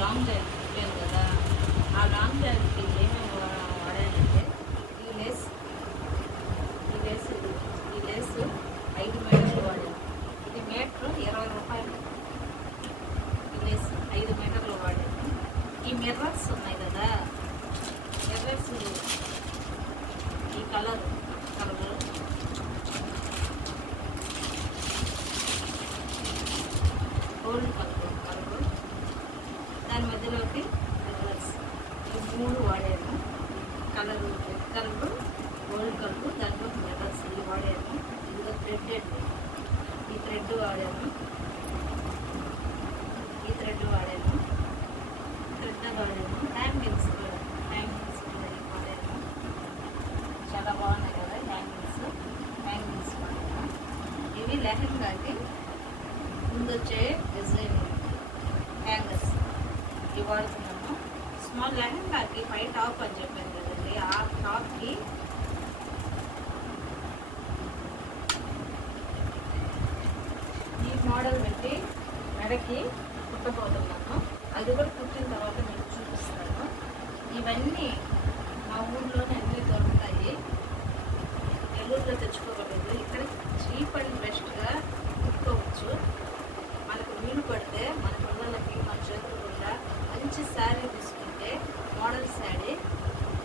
Long jacket కుట్టాను కదా, ఆ long జాకెట్కి ఏమేమి వాడానంటే ఈ లేస్ 5 మీటర్లు వాడాను. ఇది మీటర్ 20 రూపాయలు. ఈ లేస్ 5 మీటర్లు వాడాను. ఈ మిర్రర్స్ ఉన్నాయి కదా, మిర్రర్స్ ఈ కలర్ గోల్డ్ కలర్, దాని మధ్యలోకి మిర్రర్స్ ఈ 3 వాడాను. Colour red colour, gold colour, దాంట్లో మిర్రర్స్ ఇవి వాడాను. ఇదిగో థ్రెడ్ అండి, ఈ థ్రెడ్ వాడాను. హ్యాంగింగ్స్ వాడాను. చాలా బాగున్నాయి కదా హ్యాంగింగ్స్ వాడాను. ఇవి లెహంగాకి ముందొచ్చే డిజైన్ హ్యాంగర్స్ ఇవి వాడుతున్నాము. స్మాల్ లెహంగాకి పై టాప్ అని చెప్పాను కదండి, ఆ టాప్కి ఈ మోడల్ పెట్టి మెడకి కుట్టబోతున్నాను. అది కూడా కుట్టిన తర్వాత మీకు చూపిస్తాను. ఇవన్నీ మా ఊళ్ళోనే అన్నీ దొరుకుతాయి, నెల్లూరులో తెచ్చుకోకూడదు. ఇక్కడ చీప్ అండ్ బెస్ట్గా కుట్టుకోవచ్చు. మనకు వీలు పడితే మన పిల్లలకి మన చేతులు కూడా మంచి శారీ తీసుకుంటే మోడల్ శారీ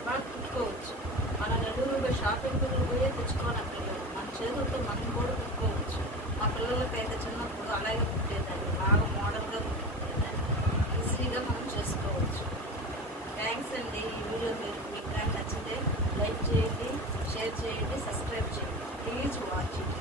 బాగా కుట్టుకోవచ్చు. మన నెల్లూరులో షాపింగ్ పోయే తెచ్చుకోనక్కర్లేదు, మన చేతులతో మనం కూడా కుట్టుకోవచ్చు. మా పిల్లలకైతే చిన్నప్పుడు అలాగే కుట్టేదాన్ని, బాగా మోడల్గా కుట్టేదాన్ని, ఈజీగా మనం చేసుకోవచ్చు. థ్యాంక్స్ అండి. ఈ వీడియో మీకు నచ్చితే లైక్ చేయండి, షేర్ చేయండి, సబ్స్క్రైబ్ చేయండి. Please watch it.